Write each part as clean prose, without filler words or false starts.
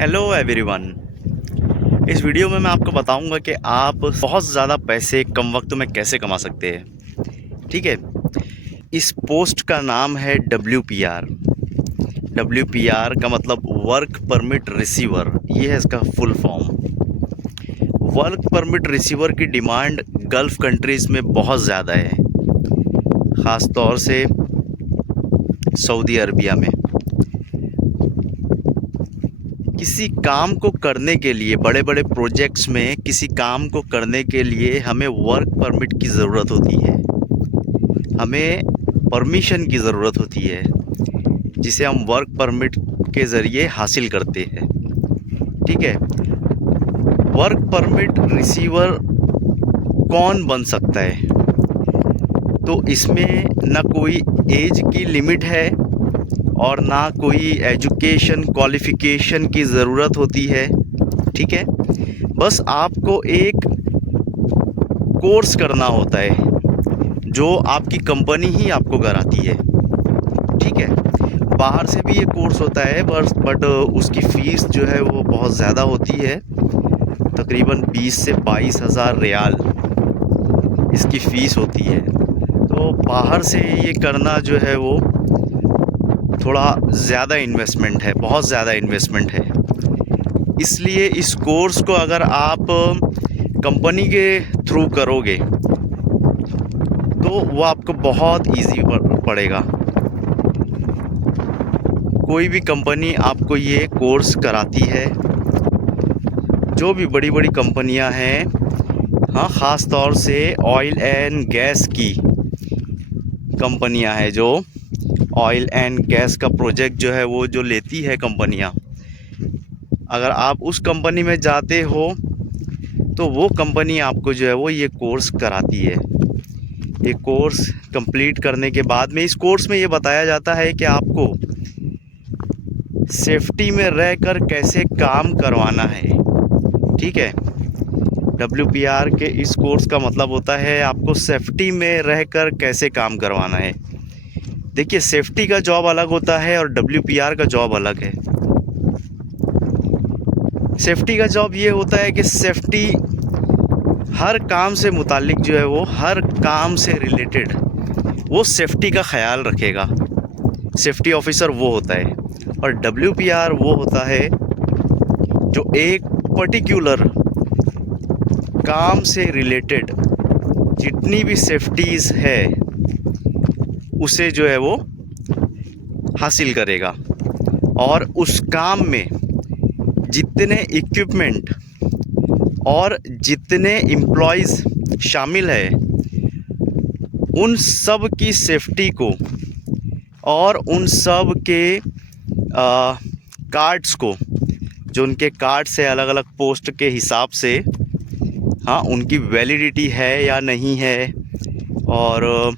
Hello everyone. इस video में मैं आपको बताऊंगा कि आप बहुत ज़्यादा पैसे कम वक्त में कैसे कमा सकते हैं। ठीक है, इस पोस्ट का नाम है WPR। WPR का मतलब वर्क परमिट रिसीवर, ये है इसका full form. Work permit receiver की डिमांड गल्फ़ कंट्रीज़ में बहुत ज़्यादा है, ख़ास तौर से सऊदी अरबिया में। किसी काम को करने के लिए, बड़े बड़े प्रोजेक्ट्स में किसी काम को करने के लिए हमें वर्क परमिट की ज़रूरत होती है, हमें परमिशन की ज़रूरत होती है, जिसे हम वर्क परमिट के ज़रिए हासिल करते हैं। ठीक है, वर्क परमिट रिसीवर कौन बन सकता है? तो इसमें ना कोई एज की लिमिट है और ना कोई एजुकेशन क्वालिफ़िकेशन की ज़रूरत होती है। ठीक है, बस आपको एक कोर्स करना होता है जो आपकी कंपनी ही आपको कराती है। ठीक है, बाहर से भी ये कोर्स होता है बट उसकी फ़ीस जो है वो बहुत ज़्यादा होती है, तकरीबन 20 से 22 हज़ार रियाल इसकी फ़ीस होती है। तो बाहर से ये करना जो है वो थोड़ा ज़्यादा इन्वेस्टमेंट है, बहुत ज़्यादा इन्वेस्टमेंट है। इसलिए इस कोर्स को अगर आप कंपनी के थ्रू करोगे तो वो आपको बहुत इजी पड़ेगा। कोई भी कंपनी आपको ये कोर्स कराती है, जो भी बड़ी बड़ी कंपनियां हैं, हाँ, ख़ास तौर से ऑयल एंड गैस की कंपनियां हैं, जो ऑयल एंड गैस का प्रोजेक्ट जो है वो जो लेती है कंपनियां, अगर आप उस कंपनी में जाते हो तो वो कंपनी आपको जो है वो ये कोर्स कराती है। ये कोर्स कंप्लीट करने के बाद में, इस कोर्स में ये बताया जाता है कि आपको सेफ्टी में रहकर कैसे काम करवाना है। ठीक है, WPR के इस कोर्स का मतलब होता है आपको सेफ्टी में रहकर कैसे काम करवाना है। देखिए, सेफ्टी का जॉब अलग होता है और WPR का जॉब अलग है। सेफ्टी का जॉब ये होता है कि सेफ्टी हर काम से मुतालिक जो है वो, हर काम से रिलेटेड वो सेफ्टी का ख्याल रखेगा। सेफ्टी ऑफिसर वो होता है, और WPR वो होता है जो एक पर्टिकुलर काम से रिलेटेड जितनी भी सेफ्टीज़ है उसे जो है वो हासिल करेगा, और उस काम में जितने इक्विपमेंट और जितने एम्प्लॉयज़ शामिल है उन सब की सेफ्टी को और उन सब के कार्ड्स को, जो उनके कार्ड्स है अलग अलग पोस्ट के हिसाब से, हाँ, उनकी वैलिडिटी है या नहीं है, और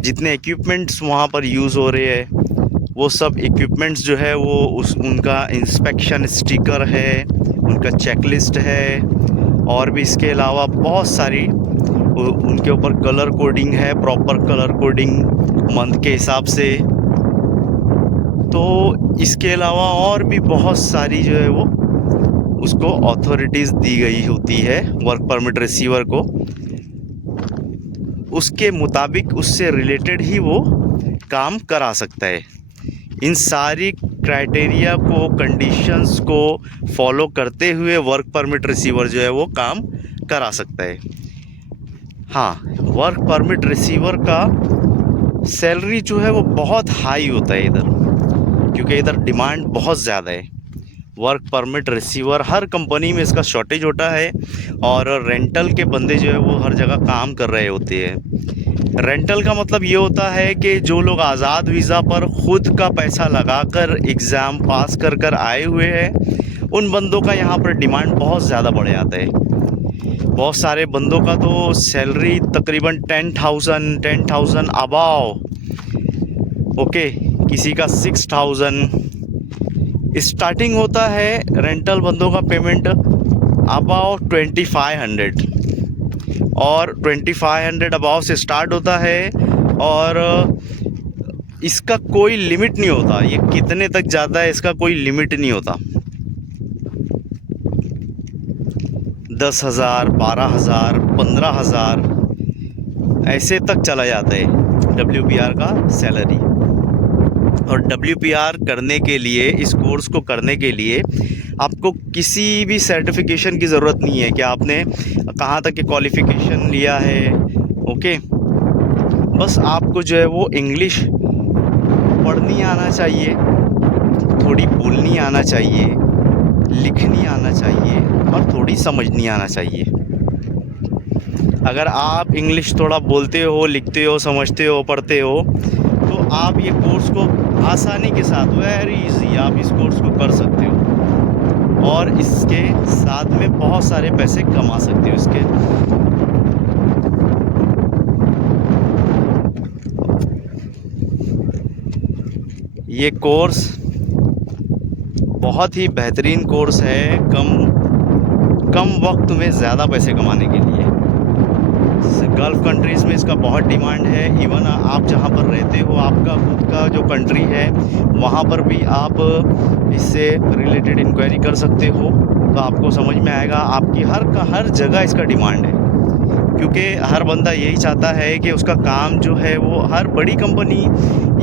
जितने इक्विपमेंट्स वहाँ पर यूज़ हो रहे हैं वो सब इक्विपमेंट्स जो है वो उनका इंस्पेक्शन स्टिकर है, उनका चेकलिस्ट है, और भी इसके अलावा बहुत सारी उनके ऊपर कलर कोडिंग है, प्रॉपर कलर कोडिंग मंथ के हिसाब से। तो इसके अलावा और भी बहुत सारी जो है वो उसको अथॉरिटीज़ दी गई होती है वर्क परमिट रिसीवर को, उसके मुताबिक उससे रिलेटेड ही वो काम करा सकता है। इन सारी क्राइटेरिया को, कंडीशंस को फॉलो करते हुए वर्क परमिट रिसीवर जो है वो काम करा सकता है। हाँ, वर्क परमिट रिसीवर का सैलरी जो है वो बहुत हाई होता है इधर, क्योंकि इधर डिमांड बहुत ज़्यादा है। वर्क परमिट रिसीवर हर कंपनी में इसका शॉर्टेज होता है, और रेंटल के बंदे जो है वो हर जगह काम कर रहे होते हैं। रेंटल का मतलब ये होता है कि जो लोग आज़ाद वीज़ा पर ख़ुद का पैसा लगाकर एग्ज़ाम पास कर आए हुए हैं, उन बंदों का यहाँ पर डिमांड बहुत ज़्यादा बढ़ जाता है। बहुत सारे बंदों का तो सैलरी तकरीबन 10,000 अबाव, ओके, किसी का 6,000 स्टार्टिंग होता है। रेंटल बंदों का पेमेंट अबाव 2500, और 2500 अबाव से स्टार्ट होता है, और इसका कोई लिमिट नहीं होता, ये कितने तक जाता है इसका कोई लिमिट नहीं होता। 10,000, 12,000, 15,000 ऐसे तक चला जाता है WPR का सैलरी। और WPR करने के लिए, इस कोर्स को करने के लिए आपको किसी भी सर्टिफिकेशन की ज़रूरत नहीं है कि आपने कहाँ तक के क्वालिफ़िकेशन लिया है। ओके, बस आपको जो है वो इंग्लिश पढ़नी आना चाहिए, थोड़ी बोलनी आना चाहिए, लिखनी आना चाहिए और थोड़ी समझनी आना चाहिए। अगर आप इंग्लिश थोड़ा बोलते हो, लिखते हो, समझते हो, पढ़ते हो, तो आप ये कोर्स को आसानी के साथ, वेरी इजी, आप इस कोर्स को कर सकते हो और इसके साथ में बहुत सारे पैसे कमा सकते हो इसके। ये कोर्स बहुत ही बेहतरीन कोर्स है कम वक्त में ज़्यादा पैसे कमाने के लिए। गल्फ़ कंट्रीज़ में इसका बहुत डिमांड है। इवन आप जहाँ पर रहते हो, आपका खुद का जो कंट्री है, वहाँ पर भी आप इससे रिलेटेड इंक्वायरी कर सकते हो, तो आपको समझ में आएगा। आपकी हर जगह इसका डिमांड है, क्योंकि हर बंदा यही चाहता है कि उसका काम जो है वो, हर बड़ी कंपनी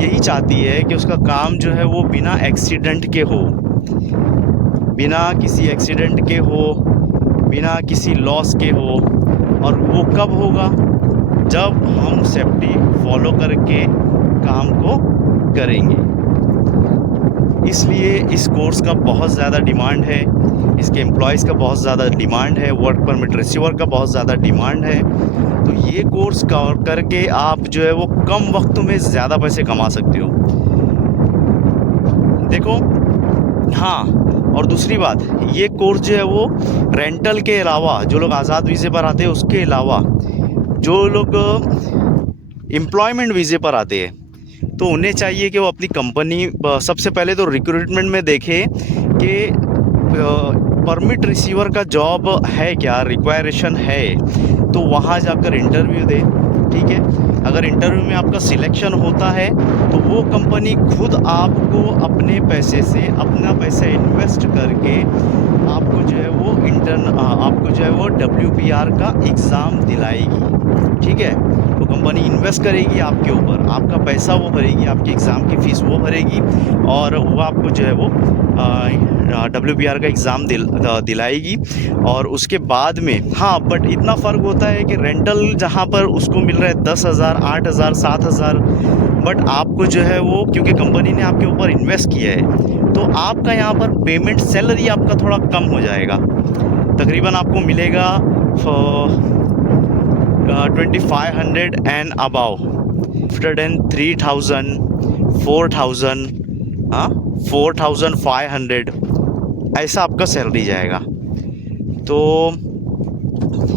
यही चाहती है कि उसका काम जो है वो बिना एक्सीडेंट के हो, बिना किसी एक्सीडेंट के हो, बिना किसी लॉस के हो। और वो कब होगा? जब हम सेफ्टी फॉलो करके काम को करेंगे। इसलिए इस कोर्स का बहुत ज़्यादा डिमांड है, इसके एम्प्लॉयज़ का बहुत ज़्यादा डिमांड है, वर्क परमिट रिसीवर का बहुत ज़्यादा डिमांड है। तो ये कोर्स करके आप जो है वो कम वक्त में ज़्यादा पैसे कमा सकते हो। देखो, हाँ, और दूसरी बात, ये कोर्स जो है वो रेंटल के अलावा, जो लोग आज़ाद वीज़े पर आते हैं उसके अलावा, जो लोग एम्प्लॉयमेंट वीज़े पर आते हैं, तो उन्हें चाहिए कि वो अपनी कंपनी, सबसे पहले तो रिक्रूटमेंट में देखें कि परमिट रिसीवर का जॉब है क्या, रिक्वायरेशन है, तो वहाँ जाकर इंटरव्यू दें। ठीक है, अगर इंटरव्यू में आपका सिलेक्शन होता है तो वो कंपनी खुद आपको अपने पैसे से, अपना पैसा इन्वेस्ट करके आपको जो है वो आपको जो है वो WPR का एग्ज़ाम दिलाएगी। ठीक है, वो कंपनी इन्वेस्ट करेगी आपके ऊपर, आपका पैसा वो भरेगी, आपके एग्ज़ाम की फ़ीस वो भरेगी और वो आपको जो है वो WPR का एग्ज़ाम दिलाएगी। और उसके बाद में, हाँ, बट इतना फ़र्क होता है कि रेंटल जहाँ पर उसको मिल रहा है 10,000, 8,000, 7,000, बट आपको जो है वो, क्योंकि कंपनी ने आपके ऊपर इन्वेस्ट किया है, तो आपका यहाँ पर पेमेंट, सैलरी आपका थोड़ा कम हो जाएगा। तकरीबन आपको मिलेगा 2500 एंड अबाव, 3,000, 4,000, 4,500 ऐसा आपका सैलरी जाएगा। तो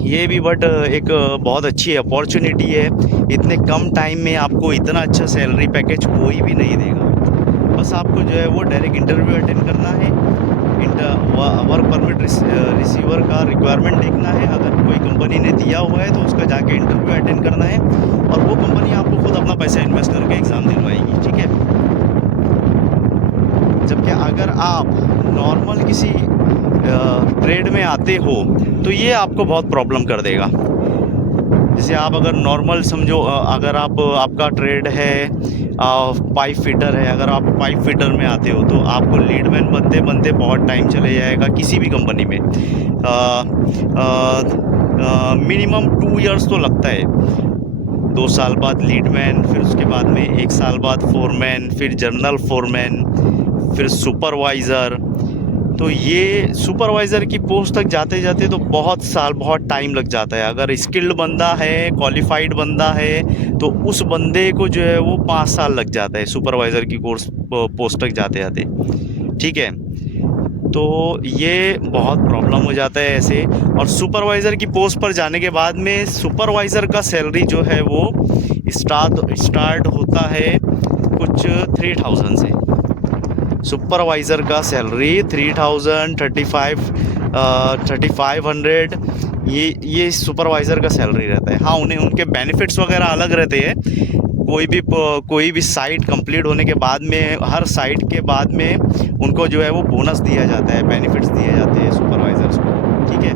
ये भी बट एक बहुत अच्छी अपॉर्चुनिटी है। इतने कम टाइम में आपको इतना अच्छा सैलरी पैकेज कोई भी नहीं देगा। बस आपको जो है वो डायरेक्ट इंटरव्यू अटेंड करना है, वर्क परमिट रिसीवर का रिक्वायरमेंट देखना है, अगर कोई कंपनी ने दिया हुआ है तो उसका जाके इंटरव्यू अटेंड करना है और वो कंपनी आपको खुद अपना पैसा इन्वेस्ट करके एग्ज़ाम दिलवाएगी। ठीक है, जबकि अगर आप नॉर्मल किसी ट्रेड में आते हो तो ये आपको बहुत प्रॉब्लम कर देगा। जैसे आप अगर नॉर्मल समझो, अगर आपका ट्रेड है पाइप फिटर है, अगर आप पाइप फिटर में आते हो तो आपको लीडमैन बनते बनते बहुत टाइम चले जाएगा किसी भी कंपनी में। मिनिमम 2 इयर्स तो लगता है। 2 साल बाद लीडमैन, फिर उसके बाद में 1 साल बाद फोरमैन, फिर जनरल फोरमैन, फिर सुपरवाइज़र। तो ये सुपरवाइज़र की पोस्ट तक जाते जाते तो बहुत टाइम लग जाता है। अगर स्किल्ड बंदा है, क्वालिफाइड बंदा है, तो उस बंदे को जो है वो 5 साल लग जाता है सुपरवाइज़र की पोस्ट तक जाते जाते। ठीक है, तो ये बहुत प्रॉब्लम हो जाता है ऐसे। और सुपरवाइज़र की पोस्ट पर जाने के बाद में सुपरवाइज़र का सैलरी जो है वो स्टार्ट होता है कुछ 3,000 से। सुपरवाइज़र का सैलरी 3,000, 3,500 ये सुपरवाइज़र का सैलरी रहता है। हाँ, उन्हें उनके बेनिफिट्स वगैरह अलग रहते हैं। कोई भी साइट कंप्लीट होने के बाद में, हर साइट के बाद में उनको जो है वो बोनस दिया जाता है, बेनिफिट्स दिए जाते हैं सुपरवाइज़र्स को। ठीक है,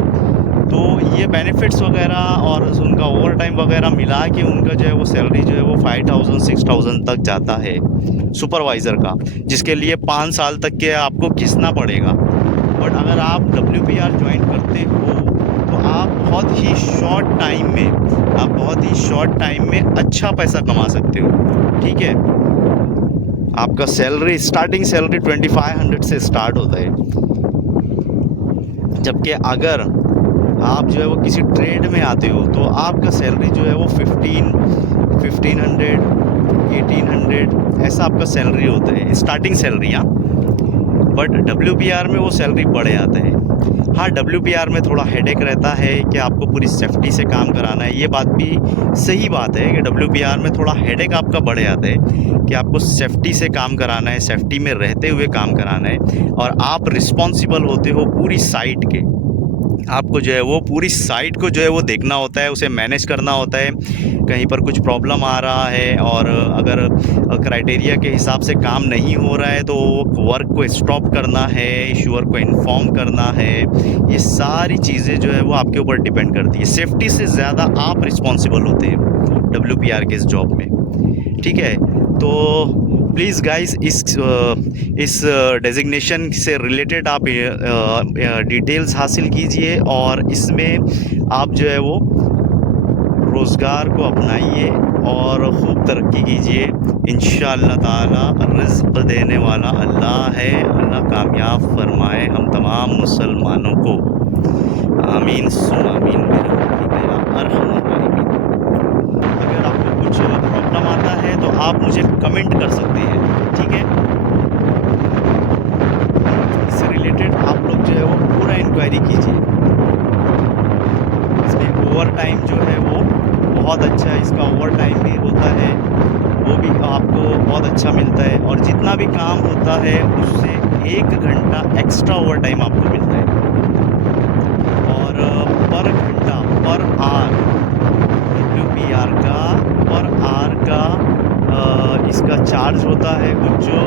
तो ये बेनिफिट्स वगैरह और उनका ओवर टाइम वगैरह मिला के उनका जो है वो सैलरी जो है वो 5000 6000 तक जाता है सुपरवाइज़र का, जिसके लिए 5 साल तक के आपको घिसना पड़ेगा। बट अगर आप WPR ज्वाइन करते हो तो आप बहुत ही शॉर्ट टाइम में अच्छा पैसा कमा सकते हो। ठीक है, आपका स्टार्टिंग सैलरी 2500 से स्टार्ट होता है, जबकि अगर आप जो है वो किसी ट्रेड में आते हो तो आपका सैलरी जो है वो 1500 1800 ऐसा आपका सैलरी होता है, स्टार्टिंग सैलरी। हाँ, बट WPR में वो सैलरी बढ़ जाता है। हाँ, WPR में थोड़ा हेडेक रहता है कि आपको पूरी सेफ्टी से काम कराना है। ये बात भी सही बात है कि WPR में थोड़ा हेडेक आपका बढ़ जाता है कि आपको सेफ्टी से काम कराना है, सेफ्टी में रहते हुए काम कराना है, और आप रिस्पॉन्सिबल होते हो पूरी साइट के। आपको जो है वो पूरी साइट को जो है वो देखना होता है, उसे मैनेज करना होता है। कहीं पर कुछ प्रॉब्लम आ रहा है और अगर क्राइटेरिया के हिसाब से काम नहीं हो रहा है तो वर्क को स्टॉप करना है, इश्यूअर को इन्फॉर्म करना है। ये सारी चीज़ें जो है वो आपके ऊपर डिपेंड करती है। सेफ्टी से ज़्यादा आप रिस्पॉन्सिबल होते हैं WPR के इस जॉब में। ठीक है, तो प्लीज़ गाइस इस डेजिग्नेशन से रिलेटेड आप डिटेल्स हासिल कीजिए और इसमें आप जो है वो रोज़गार को अपनाइए और खूब तरक्की कीजिए। इंशाअल्लाह ताला रिज़्क़ देने वाला अल्लाह है। अल्लाह कामयाब फरमाए हम तमाम मुसलमानों को। आमीन सुम्मा आमीन बिरहमतिका या अरहमर राहिमीन। अगर आपको कुछ प्रॉब्लम आता है तो आप मुझे कमेंट कर सकते हैं। ठीक है, इससे रिलेटेड आप लोग जो है वो पूरा इंक्वायरी कीजिए। इसमें ओवर टाइम जो है वो बहुत अच्छा है, इसका ओवर टाइम भी होता है, वो भी आपको बहुत अच्छा मिलता है, और जितना भी काम होता है उससे 1 घंटा एक्स्ट्रा ओवर टाइम आपको मिलता है। और पर घंटा पर आवर WPR का पर आवर का इसका चार्ज होता है। कुछ जो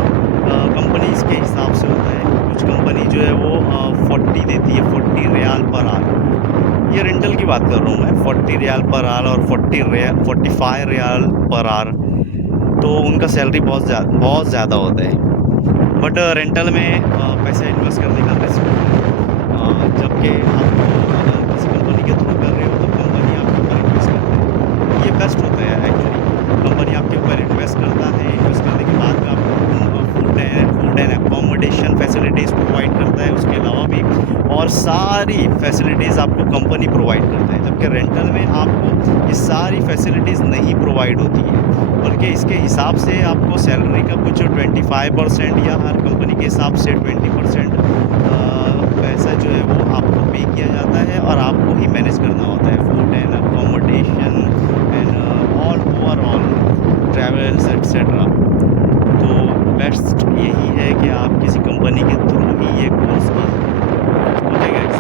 कंपनीज़ के हिसाब से होता है, कुछ कंपनी जो है वो 40 देती है, 40 रियाल पर आवर। ये रेंटल की बात कर रहा हूँ मैं, 40 रियाल पर आवर और 45 रियाल पर आवर। तो उनका सैलरी बहुत ज़्यादा होता है। बट रेंटल में पैसा इन्वेस्ट करने का रिस्क होता है, जबकि आप अगर किसी कंपनी के थ्रू कर रहे हो तो कंपनी आपके ऊपर इन्वेस्ट करती है। ये बेस्ट होता है एक्चुअली, कंपनी आपके ऊपर इन्वेस्ट करता है, इन्वेस्ट करने के बाद में आपको food and accommodation facilities provide करता है, उसके अलावा भी और सारी फैसिलिटीज़ आपको कंपनी प्रोवाइड करता है। जबकि रेंटल में आपको ये सारी फैसिलिटीज़ नहीं प्रोवाइड होती है, बल्कि इसके हिसाब से आपको सैलरी का कुछ 25% या हर कंपनी के हिसाब से 20% पैसा जो है वो आपको पे किया जाता है, और आपको ही मैनेज करना होता है food and accommodation and all overall travels etcetera. तो बेस्ट यही है कि आप किसी कंपनी के थ्रू ही ये कोर्स कीजिए। Okay guys.